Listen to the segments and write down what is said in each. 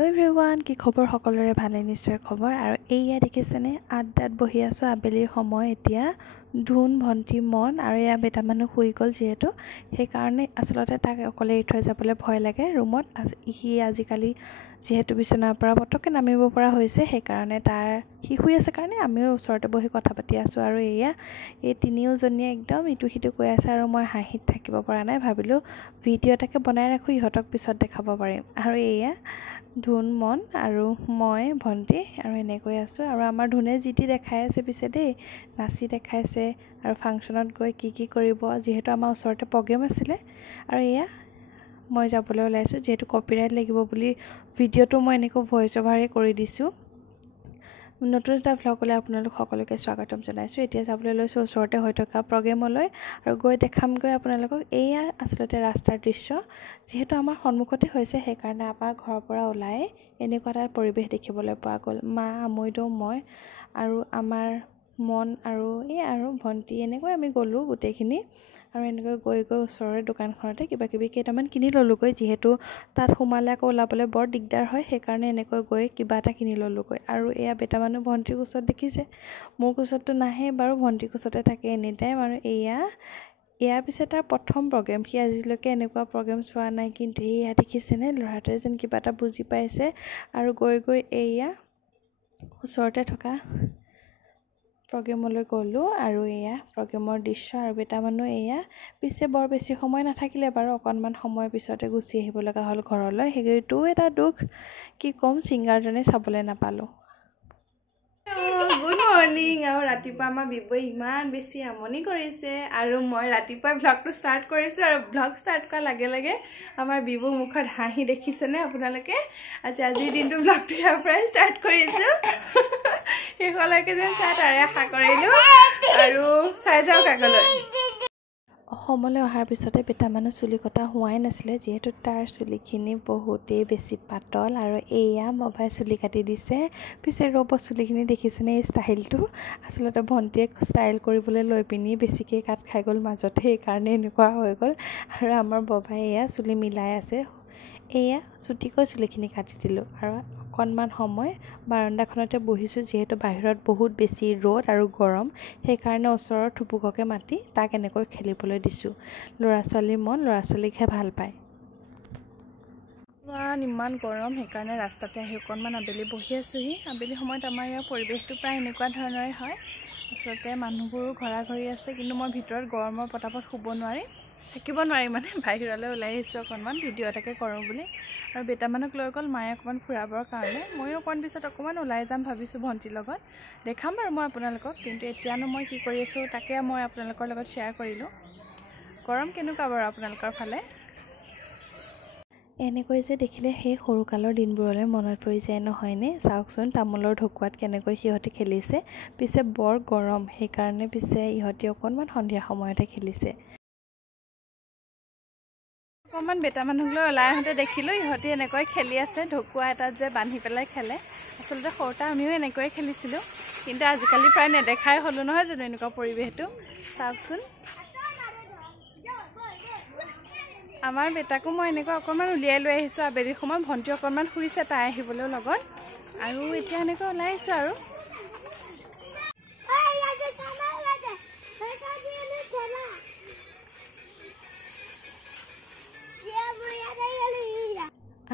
hello everyone की खबर सकलोरे भाले निश्चय खबर और एया देखिसेने आड्डात बहि आसो आबेलिर समय एतिया धुन भंटी मन और या बेटा मानु हुई गल जेहेतु हे कारणे आसलते ताक अकले एरि थৈ जाबले भय लागे रूमत हि आजिकाली जेहेतु बिछनार পৰা পटকে নামিব পৰা হৈছে हे कारणे तार हि हुई আছে कारणे आमिও ওচৰতে বহি কথা পাতি আছো আৰু এয়া এই তিনিওজনীয়ে একদম ইটু হিটু কৈ আছে আৰু মই হাঁহিত থাকিব পৰা নাই ভাবিলো ভিডিও এটাকে বনাই ৰাখো ইহতক পিছত দেখাব পাৰিম আৰু এয়া ধুন মন আৰু মই ভন্টি আৰু এনেকৈ আছো আৰু আমাৰ ধুনে জিটি দেখাই আছে পিছে দেই নাচি দেখাইছে আৰু ফাংচনত গৈ কি কৰিব যেহেতু আমাৰ ওচৰতে প্ৰগ্ৰাম আছিল আৰু এয়া মই যাবলৈ ওলাইছো যেহেতু কপিৰাইট লাগিব বুলি ভিডিওটো মই এনেকৈ ভয়েস ওভাৰে কৰি দিছো নতুন এটা ভ্লগলৈ আপোনালোক সকলোকে স্বাগতম জনাইছো এতিয়া যাবলৈ লৈছো ওচৰতে হৈ থকা প্ৰগ্ৰামলৈ আৰু গৈ দেখামগৈ আপোনালোকক এয়া আসলতে ৰাস্তাৰ দৃশ্য যেহেতু আমাৰ সন্মুখতে হৈছে সেই কাৰণে আমাৰ ঘৰৰ পৰা ওলাই এনেকুৱা এটা পৰিবেশ দেখিবলৈ পোৱা গ'ল মা আমৈদো মই আৰু আমাৰ মন আৰু এই আৰু ভন্টি এনেকৈ আমি গলো গুটেখিনি আৰু এনেকৈ গৈ ওচৰৰ দোকানখনতে কিবা কিবি কেইটামান কিনি ললুগৈ যেহেতু তাত সোমালে আকৌ ওলাবলৈ বৰ দিগদাৰ হয় সেই কাৰণে এনেকৈ গৈ কিবা এটা কিনি ললুগৈ আৰু এয়া বেটা মানুহ ভন্টিৰ কোচত দেখিছে মোৰ কোচতটো নাহে বাৰু ভন্টিৰ কোচতে থাকে এনি টাইম আৰু এয়া পিছে তাৰ প্ৰথম প্ৰগ্ৰাম কি আজিলৈকে এনেকুৱা প্ৰগ্ৰাম চোৱা নাই কিন্তু এয়া দেখিছেনে লৰাটোৱে যেন কিবা এটা বুজি পাইছে আৰু গৈ এয়া ওচৰতে থকা প্ৰগ্ৰামলৈ গলো আৰু এয়া প্ৰগ্ৰামৰ দৃশ্য আৰু বেটা মানুহ এয়া পিছে বৰ বেছি সময় নাথাকিলে বাৰু অকনমান সময় পিছতে গুচি আহিব লগা হল ঘৰলৈ হেগৰিটো এটা দুখ কি কম সিঙ্গাৰজনে চাবলৈ নাপালো গুড মৰ্নিং আৰু ৰাতিপুৱা আমাৰ বিবই ইমান বেছি আমনি কৰিছে আৰু মই ৰাতিপুৱা ব্লগটো ষ্টাৰ্ট কৰিছো আৰু ব্লগ ষ্টাৰ্ট কৰা লাগে লাগে আমাৰ বিবু মুখত হাঁহি দেখিছেনে আপোনালোকে আজিৰ দিনটো ব্লগটো ইয়াৰ পৰাই ষ্টাৰ্ট কৰিছো হেকলৈকে যেন চাই তাৰে আশা কৰিলো আৰু চাই যাওক আগলৈ অসমলৈ অহাৰ পিছতে বেটা মানুহ চুলি কটা হোৱাই নাছিলে যেহেতু তাৰ চুলিখিনি বহুতেই বেছি পাতল আৰু এয়া মবাই চুলি কাটি দিছে পিছে ৰব চুলিখিনি দেখিছেনে এই ষ্টাইলটো আসলতে ভন্টিয়ে ষ্টাইল কৰিবলৈ লৈ পিনি বেছিকৈ কাট খাই গ'ল মাজতে এই কাৰণে এনেকুৱা হৈ গ'ল আৰু আমাৰ ববাই এয়া চুলি মিলাই আছে এয়া চুটিকৈ চুলিখিনি কাটি দিলোঁ আৰু অকনমান সময় বাৰান্দাখনতে বহিছো যেহেতু বাহিৰত বহুত বেছি ৰ'দ আৰু গৰম সেই কাৰণে ওচৰৰ থুপুককে মাতি তাক এনেকৈ খেলিবলৈ দিছো ল'ৰা ছোৱালীৰ মন ল'ৰা ছোৱালীকহে ভাল পায় ইমান গৰম সেইকাৰণে ৰাস্তাতে আহি অকনমান আবেলি বহি আছোহি আবেলি সময়ত আমাৰ ইয়াৰ পৰিৱেশটো প্ৰায় এনেকুৱা ধৰণৰে হয় আচলতে মানুহবোৰো ঘৰা ঘৰি আছে কিন্তু মই ভিতৰত গৰমৰ পতাপত শুব নোৱাৰি থাকিব নোৱাৰি মানে বাহিৰলৈ ওলাই আহিছো অকনমান ভিডিও এটাকে কৰোঁ বুলি আৰু বেটা মানুহক লৈ গ'ল মায়ে অকমান ফুৰাবৰ কাৰণে ময়ো অকমান পিছত অকমান ওলাই যাম ভাবিছো ভন্টিৰ লগত দেখাম আৰু মই আপোনালোকক কিন্তু এতিয়ানো মই কি কৰি আছো তাকে মই আপোনালোকৰ লগত শ্বেয়াৰ কৰিলো গৰম কেনেকুৱা বাৰু আপোনালোকৰ ফালে এনেকৈ যে দেখিলে সেই সৰুকালৰ দিনবোৰলৈ মনত পৰি যায় নহয়নে চাওকচোন তামোলৰ ঢকুৱাত কেনেকৈ সিহঁতে খেলিছে পিছে বৰ গৰম সেইকাৰণে পিছে ইহঁতে অকনমান সন্ধিয়া সময়তে খেলিছে অকমান বেটা মানুহলৈ ওলাই আহোঁতে দেখিলো ইহঁতে এনেকৈ খেলি আছে ঢকুৱা এটাত যে বান্ধি পেলাই খেলে আচলতে সৰুটা আমিও এনেকৈ খেলিছিলো কিন্তু আজিকালি প্ৰায় নেদেখাই হলো নহয় জানো এনেকুৱা পৰিৱেশটো চাওকচোন আমাৰ বেটাকো মই এনেকৈ অকমান উলিয়াই লৈ আহিছো আবেলি সময় ভন্টি অকমান শুইছে তাই আহিবলৈ লগত আৰু এতিয়া এনেকৈ ওলাই আহিছো আৰু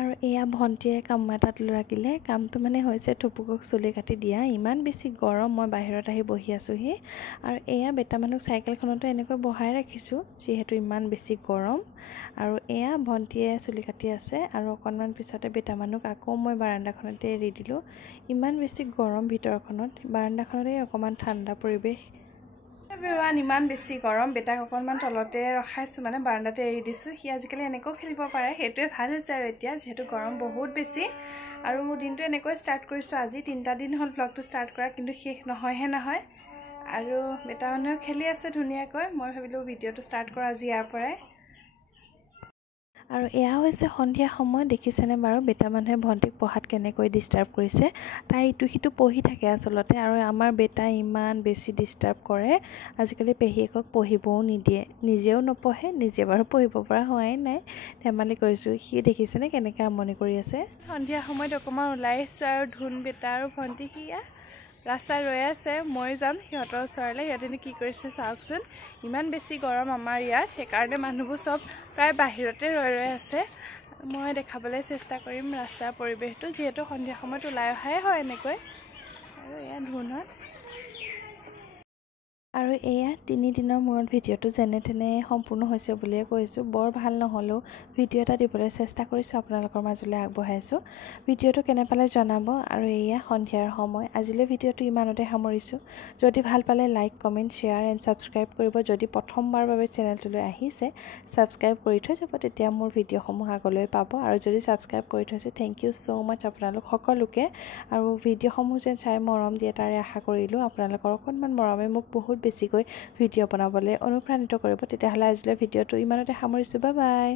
আৰু এয়া ভন্টিয়ে কাম এটাত লাগিলে কামটো মানে হৈছে থুপুকক চুলি কাটি দিয়া ইমান বেছি গৰম মই বাহিৰত আহি বহি আছোহি আৰু এয়া বেটা মানুহক চাইকেলখনতে এনেকৈ বহাই ৰাখিছো যিহেতু ইমান বেছি গৰম আৰু এয়া ভন্টিয়ে চুলি কাটি আছে আৰু অকনমান পিছতে বেটা মানুহক আকৌ মই বাৰান্দাখনতে এৰি দিলো ইমান বেছি গৰম ভিতৰখনত বাৰান্দাখনতে অকমান ঠাণ্ডা পৰিৱেশ এভৰিৱান ইমান বেছি গৰম বেটাক অকনমান তলতে ৰখাইছো মানে বাৰান্দাতে এৰি দিছো হি আজিকালি এনেকৈ খেলিব পাৰে হেতুৱে ভাল হৈছে আৰু এতিয়া যেহেতু গৰম বহুত বেছি আৰু দিনটো এনেকৈ ষ্টাৰ্ট কৰিছো আজি 3টা দিন হল ব্লগটো ষ্টাৰ্ট কৰা কিন্তু শেষ নহয় আৰু বেটা মানুহ খেলি আছে ধুনীয়াকৈ মই ভাবিলো ভিডিওটো ষ্টাৰ্ট কৰা আজি ইয়াৰ পৰাই আৰু এয়া হৈছে সন্ধিয়া সময় দেখিছেনে বাৰু বেটা মানুহে ভণ্টিক পঢ়াত কেনেকৈ ডিষ্টাৰ্ব কৰিছে তাই ইটো সিটো পঢ়ি থাকে আচলতে আৰু আমাৰ বেটাই ইমান বেছি ডিষ্টাৰ্ব কৰে আজিকালি পেহীয়েকক পঢ়িবও নিদিয়ে নিজেও নপঢ়ে নিজে বাৰু পঢ়িব পৰা হোৱাই নাই ধেমালি কৰিছোঁ সি দেখিছেনে কেনেকৈ আমনি কৰি আছে সন্ধিয়া সময়ত অকণমান ওলাই আহিছোঁ আৰু ধুন বেটা আৰু ভণ্টি সিয়া ৰাস্তাত ৰৈ আছে মই যাম সিহঁতৰ ওচৰলৈ সিহঁতেনো কি কৰিছে চাওকচোন ইমান বেছি গৰম আমাৰ ইয়াত সেইকাৰণে মানুহবোৰ চব প্ৰায় বাহিৰতে ৰৈ আছে মই দেখাবলৈ চেষ্টা কৰিম ৰাস্তাৰ পৰিৱেশটো যিহেতু সন্ধিয়া সময়ত ওলাই অহাই হয় এনেকৈ আৰু এয়া ধুনত আৰু এয়া 3 দিনৰ মূৰত ভিডিঅ'টো যেনে তেনে সম্পূৰ্ণ হৈছে বুলিয়ে কৈছোঁ বৰ ভাল নহ'লেও ভিডিঅ' এটা দিবলৈ চেষ্টা কৰিছোঁ আপোনালোকৰ মাজলৈ আগবঢ়াইছোঁ ভিডিঅ'টো কেনে পালে জনাব আৰু এয়া সন্ধিয়াৰ সময় আজিলৈ ভিডিঅ'টো ইমানতে সামৰিছোঁ যদি ভাল পালে like comment share and subscribe কৰিব যদি প্ৰথমবাৰ বাবে চেনেলটোলৈ আহিছে ছাবস্ক্ৰাইব কৰি থৈ যাব তেতিয়া মোৰ ভিডিঅ'সমূহ আগলৈ পাব আৰু যদি ছাবস্ক্ৰাইব কৰি থৈছে থেংক ইউ ছ' মাছ আপোনালোক সকলোকে আৰু ভিডিঅ'সমূহ যেন চাই মৰম দিয়ে তাৰে আশা কৰিলোঁ আপোনালোকৰ অকণমান মৰমে মোক বহুত বেছিকৈ ভিডিঅ' বনাবলৈ অনুপ্ৰাণিত কৰিব তেতিয়াহ'লে আজিলৈ ভিডিঅ'টো ইমানতে সামৰিছোঁ বাই বাই